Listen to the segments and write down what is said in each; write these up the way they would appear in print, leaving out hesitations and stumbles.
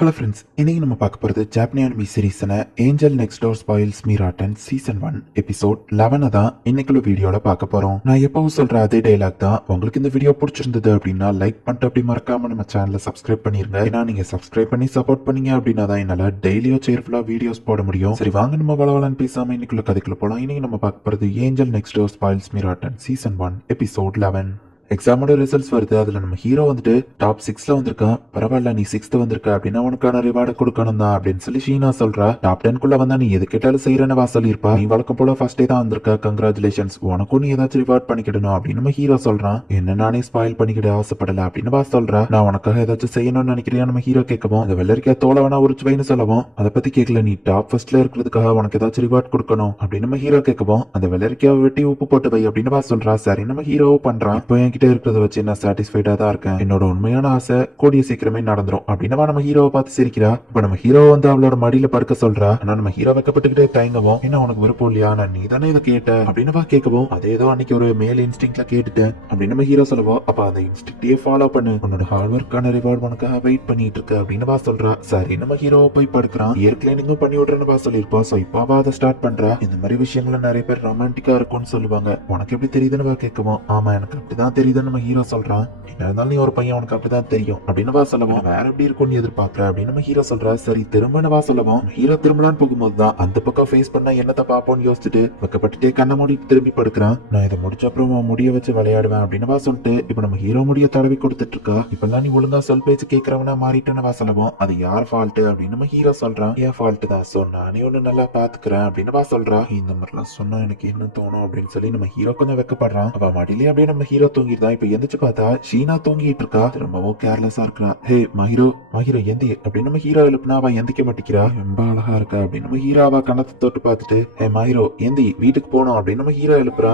Hello friends, இன்னைக்கு நம்ம பார்க்க போகிறது ஜாப்பனீஸ் அனிமி சீரீஸான Angel Next Door Spoils Me Rotten season 1 episode 11 தான் இன்னைக்குள்ள வீடியோவில் பார்க்க போகிறோம். நான் எப்பவும் சொல்கிற அதே டைலாக் தான். உங்களுக்கு இந்த வீடியோ பிடிச்சிருந்தது அப்படின்னா லைக் பண்ணிட்டு அப்படி மறக்காம நம்ம சேனலை சப்ஸ்கிரைப் பண்ணிருங்க. ஏன்னா நீங்கள் சப்ஸ்கிரைப் பண்ணி சப்போர்ட் பண்ணீங்க அப்படின்னா தான் என்னால் டெய்லியோ சேர்ஃபுல்லாக வீடியோஸ் போட முடியும். சரி வாங்க நம்ம வளவலான்னு பேசாமல் இன்னைக்குள்ள கதைக்குள்ள போகலாம். இன்னைக்கு நம்ம பார்க்க போகிறது Angel Next Door Spoils Me Rotten season 1 episode 11. எக்ஸாமோட ரிசல்ட்ஸ் வருது. அதுல நம்ம ஹீரோ வந்துட்டு டாப் 6ல வந்திருக்கான். பரவாயில்ல, நீ 6th வந்திருக்க அப்படின்னா உனக்கான ரிவார்டு கொடுக்கணும் தான் அப்படின்னு சொல்லி ஷீனா சொல்றா. டாப் 10 வந்தா நீ எது கேட்டாலும் செய்யறன்னு வா சொல்லியிருப்பா. நீ வழக்கம் போல ஃபர்ஸ்டே தான் வந்திருக்க, கங்க்ராச்சுலேஷன்ஸ், உனக்கும் நீ ஏதாச்சும் ரிவார்ட் பண்ணிக்கிடணும் அப்படின்னு நம்ம ஹீரோ சொல்றான். என்ன நானே ஸ்பாயில் பண்ணிக்கிட ஆசைப்படல அப்படின்னு வா சொல்றா. நான் உனக்காக ஏதாச்சும் செய்யணும்னு நினைக்கிறியா நம்ம ஹீரோ கேட்கவும், அந்த வெள்ளரிக்கா தோலை வேணா உரிச்சு வைன்னு சொல்லவும், அதை பத்தி கேட்கல, நீ டாப் ஃபர்ஸ்ட்ல இருக்கிறதுக்காக உனக்கு ஏதாச்சும் ரிவார்ட் கொடுக்கணும் அப்படின்னு நம்ம ஹீரோ கேட்கவும், அந்த வெள்ளரிக்காவை வெட்டி உப்பு போட்டு வை அப்படின்னு வா சொல்றா. சரி நம்ம ஹீரோவும் பண்றான். இப்போ என்கிட்ட இருக்கிறத வச்சு என்ன சாட்டிஸ்ஃபைடா தான் இருக்கேன். என்னோட உண்மையான ஆசை கூடிய சீக்கிரமே நடந்துரும் அப்படின்னு நம்ம ஹீரோவை பார்த்து சிரிக்கிறா. இப்ப நம்ம ஹீரோ வந்து அவளோட மடியில படுக்க சொல்றா. ஆனா நம்ம ஹீரோ வைக்கப்பட்டுக்கிட்டே தயங்கவும், என்ன உனக்கு விருப்பம் இல்லையா, நான் நீ தானே இதை கேட்ட அப்படின்னு கேட்கவும், அதேதோ அன்னைக்கு ஒரு மேல் இன்ஸ்டிங்க்ட்ல கேட்டுட்டேன் அப்படின்னு நம்ம ஹீரோ சொல்லுவோம். அப்ப அந்த இன்ஸ்டிங்க்டே ஃபாலோ பண்ணு, உன்னோட ஹார்ட் ஒர்க்கான ரிவார்ட் உனக்காக வெயிட் பண்ணிட்டு இருக்கு அப்படின்னு சொல்றா. சரி நம்ம ஹீரோவை போய் படுக்கிறான். இயர் கிளீனிங்கும் பண்ணி விடுறேன்னு சொல்லியிருப்பா. சோ இப்போ அதை ஸ்டார்ட் பண்றா. இந்த மாதிரி விஷயங்கள நிறைய பேர் ரொமான்டிக்கா இருக்கும்னு சொல்லுவாங்க. உனக்கு எப்படி தெரியுதுன்னு கேட்கவும், ஆமா எனக்கு அப்படிதான் தெரியுதுன்னு நம்ம ஹீரோ சொல்றான். என்ன இருந்தாலும் நீ ஒரு பையன், உனக்கு அப்படிதான் தெரியும் அப்படின்னு சொல்லவும், வேற எப்படி இருக்கும்னு எதிர்பார்க்கற அப்படின்னு நம்ம ஹீரோ சொல்றா. சரி திரும்பன்னு சொல்லவும், ஹீரோ திரும்பலான்னு போகும்போதுதான் அந்த பக்கம் ஃபேஸ் பண்ணா என்னத்தை பாப்போம்னு யோசிச்சுட்டு வெக்கப்பட்டுட்டே கண்ண மூடி திரும்பி படுக்கிறான். நான் இதை முடிச்ச அப்புறம் முடிய வச்சு விளையாடுவேன் அப்படின்னு சொல்லிட்டு இப்ப நம்ம ஹீரோ முடிய தடவி கொடுத்துட்டு இருக்கா. இப்பெல்லாம் நீ ஒழுங்கா சொல் பேச்சு கேட்கறவனா மாறிட்டேன்னு சொல்லவும், அது யார் ஃபால்ட் அப்படின்னு நம்ம ஹீரோ சொல்றான். என் ஃபால்ட் தான், சோ நானே ஒண்ணு நல்லா பாத்துக்கிறேன் அப்படின்னு சொல்றா. இந்த மாதிரிலாம் சொன்னா எனக்கு என்ன தோணும் அப்படின்னு சொல்லி நம்ம ஹீரோ கொஞ்சம் வெக்கப்படுறான். அவ மடியிலே அப்படியே நம்ம ஹீரோ தூங்கிடுதான். இப்ப எந்திரிச்சு பார்த்தா ஷீனா தூங்கிட்டு இருக்கா. ரொம்பவும் கேர்லெஸ்ஸா இருக்கா. ஹே மஹிரோ மஹிரோ எந்தி அப்படின்னு நம்ம ஹீரோ எழுப்புனா அவ எந்திக்க மாட்டேங்கிறா. ரொம்ப அழகா இருக்கா அப்படின்னு நம்ம ஹீரோ அவ கண்ணத்தை தொட்டு பார்த்துட்டு, ஹே மஹிரோ எந்தி வீட்டுக்கு போனோம் அப்படின்னு நம்ம ஹீரோ எழுப்புறா.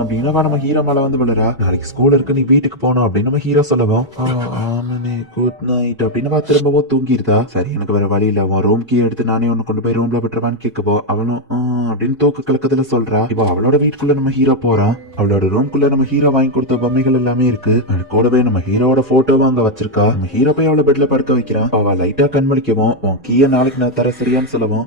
அப்படின்னு நம்ம ஹீரோ மேல வந்து விழுறா. நாளைக்கு ஸ்கூல் இருக்கு, நீ வீட்டுக்கு போனோம் அப்படின்னு நம்ம ஹீரோ சொல்லவும், ஆமாண்ணே குட் நைட் அப்படின்னு திரும்பவும் தூங்கிருதா. சரி எனக்கு வேற வழி இல்ல, உன் ரூம் கீ எடுத்து நானே ஒன்னு கொண்டு போய் ரூம்ல விட்டுருவான்னு கேட்கவோ, அவளும் அப்படின்னு தூக்க கலக்கத்துல சொல்றா. இப்போ அவளோட வீட்டுக்குள்ள நம்ம ஹீரோ போறான். அவளோட ரூம்குள்ள நம்ம ஹீரோ வாங்கி கொடுத்த பொம்மைகள் எல்லாமே இருக்கு. அது கூடவே நம்ம ஹீரோட போட்டோவும் அங்க வச்சிருக்கா. நம்ம ஹீரோ போய் அவளை பெட்ல படுக்க வைக்கிறான். அவ லைட்டா கண்மொழிக்கவும், உன் கீய நாளைக்கு நான் தர சரியான்னு சொல்லவும்,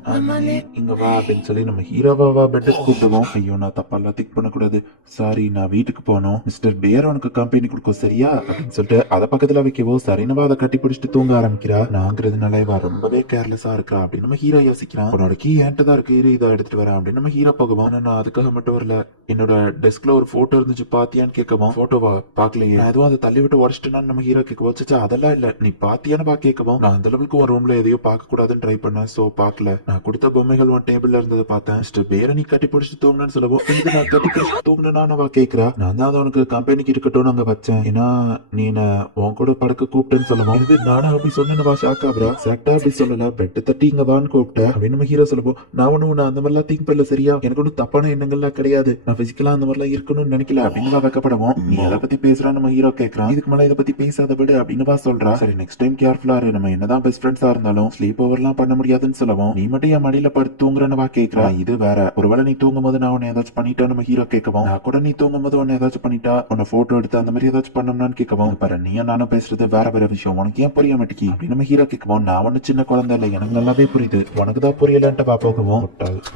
இங்க வா அப்படின்னு சொல்லி நம்ம ஹீரோவா பெட்டுக்கு கூப்பிடுவோம். ஐயோ நான் தப்பெல்லாம் திக் பண்ணக்கூடாது, சாரி நான் வீட்டுக்கு போனோம், மிஸ்டர் பேர் உனக்கு கம்பெனி கொடுக்கும் சரியா அப்படின்னு சொல்லிட்டு அதை பக்கத்துல வைக்கவோ, சரினவா அதை கட்டி பிடிச்சிட்டு தூங்க ஆரம்பிக்கிறா. நாங்கிறதுனால இவ ரொம்பவே கேர்லெஸ்ஸா இருக்கா அப்படின்னு நம்ம ஹீரோ யோசிக்கிறான். உன்னோட கீ என்கிட்ட தான் இருக்கு, இதை எடுத்துட்டு வரேன் அப்படின்னு நம்ம ஹீரோ போகவும், நான் அதுக்காக மட்டும் வரல, என்னோட டெஸ்க்ல ஒரு போட்டோ இருந்துச்சு பாத்தியான்னு கேட்கவும், போட்டோவா பாக்கலையே, எதுவும் அதை தள்ளி விட்டு உடச்சிட்டுனா நம்ம ஹீரோ கேட்க வச்சுச்சா, அதெல்லாம் இல்ல நீ பாத்தியான்னு கேட்கவும், நான் அந்த அளவுக்கு ஒரு ரூம்ல எதையோ பார்க்க கூடாதுன்னு ட்ரை பண்ணேன், சோ பாக்கல, நான் கொடுத்த பொம்மைகள் உன் டேபிள்ல இருந்ததை பார்த்தேன், மிஸ்டர் பேரை நீ கட்டி பிடிச்சிட்டு தூங்கணும்னு சொல்லவும், இது நான் கட்டி பிடிச்சிட்டு தூங்கினா கேக்குறா. நான் தான் உனக்கு கம்பெனிக்கு இருக்கட்டும் அங்க வச்சேன், ஏன்னா நீ உன் கூட படுக்க கூப்பிட்டேன்னு சொல்லவும், இது நானும் அப்படி சொன்னேன்னு ஷாக்காப்ரா. கரெக்டா அப்படி சொல்லல, பெட்டு தட்டி இங்க வான்னு கூப்பிட்ட அப்படின்னு நம்ம ஹீரோ சொல்லவும், நான் ஒண்ணு அந்த மாதிரிலாம் திங்க் பண்ணல சரியா, எனக்கு ஒன்னும் தப்பான எண்ணங்கள்லாம் கிடையாது, நான் பிசிக்கலா அந்த மாதிரிலாம் இருக்கணும்னு நினைக்கல அப்படின்னு வைக்கப்படவும், நீ எதை பத்தி பேசுறான்னு நம்ம ஹீரோ கேட்கறான். இதுக்கு மேல இதை பத்தி பேசாத விடு அப்படின்னு சொல்றா. சரி நெக்ஸ்ட் டைம் கேர்ஃபுல்லா இரு, நம்ம என்னதான் பெஸ்ட் ஃப்ரெண்ட்ஸா இருந்தாலும் ஸ்லீப் ஓவர்லாம் பண்ண முடியாதுன்னு சொல்லவும், நீ மட்டும் என் மடியில படுத்து தூங்குறன்னு கேட்கறா. இது வேற, ஒருவேளை நீ தூங்கும் போது நான் உன்னை ஏதாச்சும் பண்ணிட்டா நம்ம ஹீரோ கேட்கவும், நான் கூட நீ தூங்கும் போது உன்னை ஏதாச்சும் பண்ணிட்டா உன்னை போட்டோ எடுத்து அந்த மாதிரி ஏதாச்சும் பண்ணணும்னு கேட்கவும், பாரு நீயும் நானும் பேசுறது வேற வேற விஷயம், உனக்கு ஏன் புரிய மாட்டேங்கி அப்படின்னு நம்ம ஹீரோ கேட்கவும், நான் ஒண்ணு சின்ன குழந்தை இல்லை, எனக்கு நல்லாவே புரியுது, உனக்கு தான் புரியலன்ட்டு போகவும்,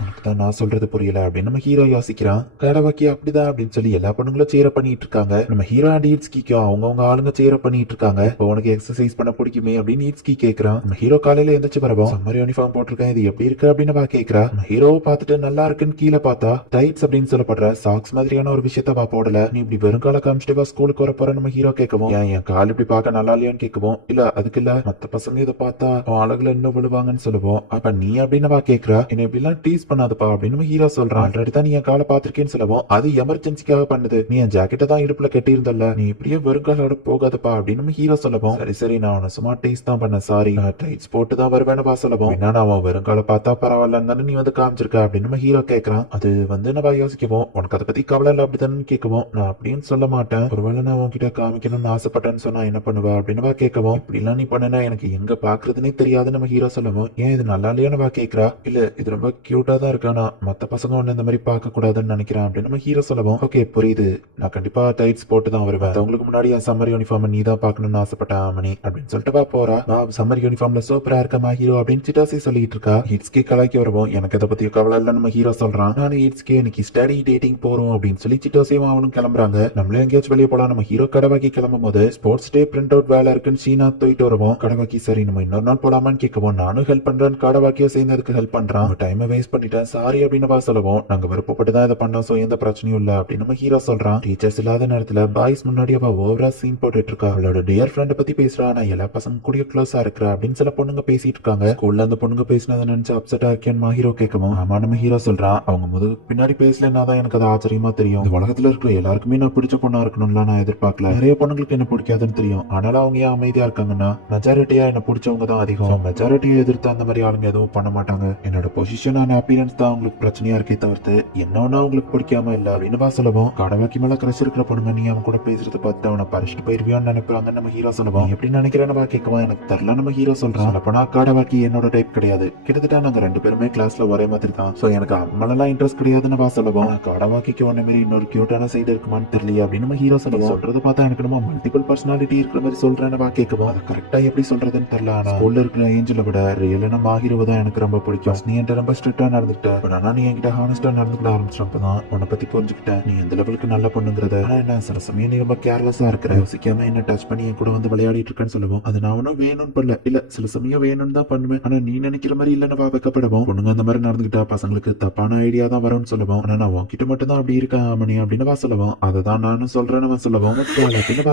உனக்கு தான் நான் சொல்றது புரியல அப்படின்னு நம்ம ஹீரோ யோசிக்கிறான். கடவாக்கி அப்படிதான் அப்படின்னு சொல்லி எல்லா பொண்ணுங்களும் சேர பண்ணிட்டு இருக்காங்க. நம்ம ஹீரோ அண்ட் ஈட்ஸ்கிக்கும் அவங்கவுங்க ஆளுங்க சேர பண்ணிட்டு இருக்காங்க. இப்போ உனக்கு எக்ஸசைஸ் பண்ண பிடிக்குமே அப்படின்னு ஈட்ஸ்கி கேட்கறான். நம்ம ஹீரோ காலையில எந்திரிச்சு பரவும், சம்மர் யூனிஃபார்ம் போட்டிருக்கேன், இது எப்படி இருக்கு அப்படின்னு கேட்கறா. நம்ம ஹீரோவை பார்த்துட்டு நல்லா இருக்குன்னு கீழே பார்த்தா டைட்ஸ் அப்படின்னு சொல்லப்படுற சாக்ஸ் மாதிரியான ஒரு விஷயத்த போடல, நீ இப்படி வெறும் கால காமிச்சிட்டு ஸ்கூலுக்கு வர போற நம்ம ஹீரோ கேட்கவும், என் கால் இப்படி பார்க்க நல்லா இல்லையான்னு கேட்கவும், இல்ல அதுக்கு இல்ல மத்த பசங்க இதை பார்த்தா அவன் அழகுல இன்னும் விழுவாங்கன்னு சொல்லுவோம், அப்ப நீ அப்படின்னு கேட்கறா. என்ன இப்படி எல்லாம் டீஸ் பண்ணாதப்பா அப்படின்னு ஹீரோ சொல்றான். ஆல்ரெடி தான் நீ என் காலை பாத்திருக்கேன்னு சொல்லவும், அது எமர்ஜென்சிக்காக பண்ணுது, நீ என் ஜாக்கெட்டை தான் இடுப்புல கட்டி இருந்தல்ல, நீ இப்படியே வெறுங்காலோட போகாதப்பா அப்படின்னு ஹீரோ சொல்லவும், சரி சரி நான் உன சும்மா டீஸ் தான் பண்ண, சாரி நான் டைட்ஸ் போட்டு தான் வருவேன்னு சொல்லவும், என்ன நான் வெறுங்கால பார்த்தா பரவாயில்லன்னு நீ வந்து காமிச்சிருக்க அப்படின்னு ஹீரோ கேட்கறான். அது வந்து நம்ம யோசிக்கவும், உனக்கு அதை பத்தி கவலை கவலை இல்ல அப்படித்தானு கேட்கவும், நான் அப்படின்னு சொல்ல மாட்டேன். ஒருவேளை நான் உன்கிட்ட காமிக்கணும்னு ஆசைப்பட்டேன்னு சொன்னா என்ன பண்ணுவ அப்படின்னுவா கேட்கவும், இப்படிலாம் நீ பண்ணனா எனக்கு எங்க பாக்குறதுனே தெரியாது நம்ம ஹீரோ சொல்லவும், ஏன் இது நல்லா இல்லையானவா கேக்குறா. இல்ல இது ரொம்ப கியூட்டா தான் இருக்கு, ஆனா மத்த பசங்க ஒண்ணு இந்த மாதிரி பார்க்க கூடாதுன்னு நினைக்கிறேன் அப்படின்னு நம்ம ஹீரோ சொல்லவும், ஓகே புரியுது, நான் கண்டிப்பா டைட்ஸ் போட்டு தான் வருவேன். அவங்களுக்கு முன்னாடி என் சம்மர் யூனிஃபார்ம் நீ தான் பாக்கணும்னு ஆசைப்பட்டேன் ஆமணி அப்படின்னு சொல்லிட்டு வா போறா. சம்மர் யூனிஃபார்ம்ல சூப்பரா இருக்கமா ஹீரோ அப்படின்னு சிட்டாசி சொல்லிட்டு இருக்கா. ஹிட்ஸ்கே கலாய்க்கு வரவும், எனக்கு இதை பத்தி கவலை இல்ல நம்ம ஹீரோ சொல்றான். நானும் ஹிட்ஸ்கே இன்னைக்கு ஸ்டடி டேட்டிங் போறோம் அப்படின்னு சொல்லி சிட்டாசியும் அவனும் கிளம்புறாங்க. நம்மளே எங்கேயாச்சும் வெளியே போலாம். நம்ம ஹீரோ கடவாக்கி கிளம்பும் போது ஸ்போர்ட்ஸ் டே பிரிண்ட் அவுட் வேலை இருக்குன்னு ஷீனா தூக்கிட்டு வருவோம். கடவாக்கி சரி நம்ம இன்னொரு நாள் போலாமான்னு கேட்கவும், நானும் ஹெல்ப் பண்றேன் கடவாக்கியோ சேர்ந்து அதுக்கு ஹெல்ப் பண்றான். டைமை வேஸ்ட் பண்ணிட்டேன் சாரி அப்படின்னு பா சொல்லுவோம். நாங்க விருப்பப்பட்டு தான் இதை பண்ணோம், சோ எந்த பிரச்சனையும் இல்ல அப்படின்னு நம்ம ஹீரோ சொல்றான். டீச்சர்ஸ் இல்லாத நேரத்துல பாய்ஸ் முன்னாடி அவ ஓவரா சீன் போட்டுட்டு இருக்கா. அவளோட டியர் ஃப்ரெண்ட் பத்தி பேசுறா, நான் எல்லா பசங்க கூட க்ளோஸா இருக்கிறா அப்படின்னு சில பொண்ணுங்க பேசிட்டு இருக்காங்க. ஸ்கூல்ல அந்த பொண்ணுங்க பேசினதை நினைச்சு அப்செட் ஆக்கியன் ஹீரோ கேட்கவும், ஆமா நம்ம ஹீரோ சொல்றான், அவங்க முதுகு பின்னாடி பேசலன்னா தான் எனக்கு அது ஆச்சரியமா தெரியும். இந்த உலகத்துல இருக்கிற எல்லாருக்குமே நான் பிடிச்ச பொண்ணா இருக்கணும்லாம் நான் எதிர்பார்க்கல. நிறைய பொண்ணுங்களுக்கு என்ன பிடிக்காதுன்னு தெரியும், ஆனாலும் அவங்க ஏன் அமைதியா இருக்காங்கன்னா மெஜாரிட்டியா என்ன பிடிச்சவங்க தான் அதிகம். மெஜாரிட்டியை எதிர்த்து அந்த மாதிரி ஆளுங்க எதுவும் பண்ண மாட்டாங்க. என்னோட பொசிஷனான அப்பியரன்ஸ் தான் அவங்களுக்கு பிரச்சனையா இருக்கே தவிர்த்து என்னன்னா அவங்களுக்கு பிடிக்காம இல்ல அப்படின்னு சொல்லவும், கடவாக்கி மேல கிரஷ் இருக்கிற பொண்ணுங்க நீ அவன் கூட பேசுறத பார்த்து அவனை பறிச்சுட்டு போயிருவியான்னு நினைப்பாங்க நம்ம ஹீரோ சொல்லுவோம். எப்படி நினைக்கிறேன்னு கேட்கவா, எனக்கு தெரியல நம்ம ஹீரோ சொல்றான். அப்பனா கடவாக்கி என்னோட டைப் கிடையாது, கிட்டத்தட்ட நாங்க ரெண்டு பேருமே கிளாஸ்ல ஒரே மாதிரி தான், சோ எனக்கு அவங்களெல்லாம் இன்ட்ரெஸ்ட் கிடையாதுன்னு வா சொல்லுவோம். கடவாக்கிக்கு ஒன்ன மாதிரி இன்னொரு கியூட்டான சைடு இருக்குமான்னு தெரியல அப்படின்னு நம்ம ஹீரோ சொல்லுவோம். சொல்றத பார்த்தா எனக்கு நம்ம மல்டிபிள் பர்சனாலிட்டி இருக்கிற மாதிரி சொல்றேன்னு வா கேட்கவா, அது கரெக்டா எப்படி சொல்றதுன்னு தெரியல. ஆனா ஸ்கூல்ல இருக்கிற ஏஞ்சலை விட ரியலான மாஹீரோவை தான் எனக்கு ரொம்ப பிடிக்கும். நீ என்கிட்ட ரொம்ப ஸ்ட்ரிக்டா நடந்துக்கிட்ட, ஆனா நீ என்கிட்ட ஹானஸ்டா நடந்துக்கிட ஆரம்பிச்சப்பதான் உன்னை பத்தி புரிஞ்சுக்கிட்டேன், நீ எந்த லெவலுக்கு நல்ல பொண்ணுங்கிறத. ஆனா என்ன சில சமயம் நீ ரொம்ப கேர்லெஸ்ஸா இருக்கிற, யோசிக்காம என்ன டச் பண்ணி என் கூட வந்து விளையாடிட்டு இருக்கேன்னு சொல்லுவோம். அது நான் ஒன்னும் வேணும்னு பண்ணல, இல்ல சில சமயம் வேணும்னு தான் பண்ணுவேன், ஆனா நீ நினைக்கிற மாதிரி இல்லன்னு வைக்கப்படவும், பொண்ணுங்க அந்த மாதிரி நடந்துக்கிட்டா பசங்களுக்கு தப்பான ஐடியா தான் வரும்னு சொல்லுவோம். ஆனா நான் உன்கிட்ட மட்டும் தான் அப்படி இருக்கேன் மணி அப்படின்னு வா சொல்லுவோம். அதை தான் நானும் சொல்றேன்னு சொல்லுவோம்.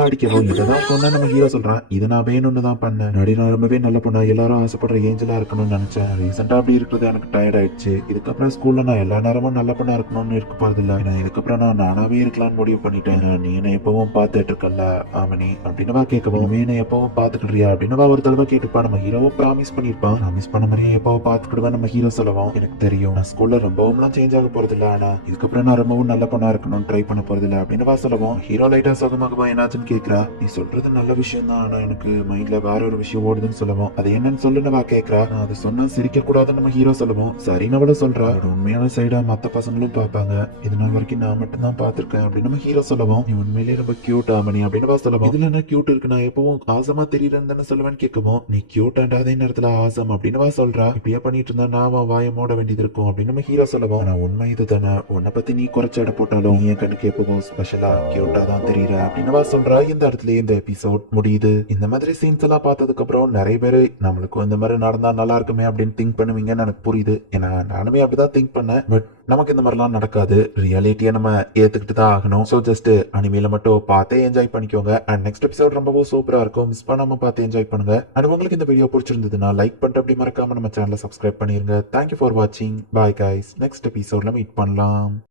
அடிக்கவும் இதான் சொன்ன நம்ம ஹீரோ சொல்றான், இதை நான் வேணும்னு தான் பண்ணேன். நடி நான் ரொம்பவே நல்ல பொண்ணு, எல்லாரும் ஆசைப்படுற ஏஞ்சலா இருக்கணும்னு நினைச்சேன். ரீசெண்டா அப்படி இருக்கிறது எனக்கு டயர்ட் ஆயிடுச்சு. இதுக்கப்புறம் ஸ்கூல்ல நான் எல்லா நேரமும் நல்ல பொண்ணா இருக்கணும்னு இருக்க போறது இல்ல. இதுக்கப்புறம் நான் நானாவே இருக்கலாம்னு முடிவு பண்ணிட்டேன். நீ என்ன எப்பவும் பார்த்துட்டு இருக்கல ஆமணி அப்படின்னு கேட்கவும், நீ என்ன எப்பவும் பாத்துக்கிறியா அப்படின்னு ஒரு தடவை கேட்டுப்பா. நம்ம ஹீரோவும் ப்ராமிஸ் பண்ணிருப்பான். ப்ராமிஸ் பண்ண மாதிரியே எப்பவும் பாத்துக்கிடுவேன் நம்ம ஹீரோ சொல்லுவோம். எனக்கு தெரியும் நான் ஸ்கூல்ல ரொம்பவும் சேஞ்ச் ஆக போறது இல்ல, ஆனா இதுக்கப்புறம் நான் ரொம்பவும் நல்ல பொண்ணா இருக்கணும்னு ட்ரை பண்ண போறது இல்ல அப்படின்னு சொல்லுவோம். ஹீரோ லைட்டா சுகமாக என்னாச்சுன்னு கேக்குறா. நீ சொல்றது நல்ல விஷயம் தான், ஆனா எனக்கு மைண்ட்ல வேற ஒரு விஷயம் ஓடுதுன்னு சொல்லுவோம். அது என்னன்னு சொல்லுன்னு கேக்குறா. நான் அதை சொன்னா சிரிக்க கூடாதுன்னு நம்ம ஹீரோ சொல்லுவோம். சரின்னு அவள சொல்றா. உண்மையான சைடா மத்த பசங்களும் பாப்பாங்க, இது நாள் வரைக்கும் நான் மட்டும் தான் பாத்திருக்கேன் அப்படின்னு நம்ம ஹீரோ சொல்லுவோம். நீ உண்மையிலேயே ரொம்ப கியூட் ஆமணி அப்படின்னு சொல்லுவோம். இதுல என்ன கியூட் இருக்கு, நான் எப்பவும் ஆசமா தெரியுறேன்னு சொல்லுவேன்னு கேட்கவும், நீ கியூட் அண்ட் அதே நேரத்துல ஆசம் அப்படின்னு சொல்றா. இப்படியே பண்ணிட்டு இருந்தா நாம வாய மூட வேண்டியது இருக்கும் அப்படின்னு நம்ம ஹீரோ சொல்லுவோம். ஆனா உண்மை இது தானே, உன்னை பத்தி நீ குறைச்ச இட போட்டாலும் நீ என் கண்ணுக்கு எப்பவும் ஸ்பெஷலா கியூட்டா தான் தெரியுற அப்படின்னு சொல்றா. இந்த இடத்துல இந்த எபிசோட் முடியுது. இந்த மாதிரி சீன்ஸ் எல்லாம் பார்த்ததுக்கு அப்புறம் நிறைய பேரு நம்மளுக்கும் இந்த மாதிரி நடந்தா நல்லா இருக்குமே அப்படின்னு திங்க் பண்ணுவீங்கன்னு எனக்கு புரியுது. ஏன்னா நானுமே அப்படிதான் திங்க் பண்ணேன். பட் நமக்கு இந்த மாதிரிலாம் நடக்காது, ரியாலிட்டியை நம்ம ஏத்துக்கிட்டு தான் ஆகணும். ஸோ ஜஸ்ட் அனிமேல மட்டும் பார்த்தே என்ஜாய் பண்ணிக்கோங்க. அண்ட் நெக்ஸ்ட் எபிசோட் ரொம்பவும் சூப்பரா இருக்கும், மிஸ் பண்ணாம பார்த்து என்ஜாய் பண்ணுங்க. அண்ட் உங்களுக்கு இந்த வீடியோ பிடிச்சிருந்ததுன்னா லைக் பண்ணிட்டு அப்படி மறக்காம நம்ம சேனலை சப்ஸ்கிரைப் பண்ணிருங்க. தேங்க்யூ ஃபார் வாட்சிங். பாய் கைஸ், நெக்ஸ்ட் எபிசோட்ல மீட் பண்ணலாம்.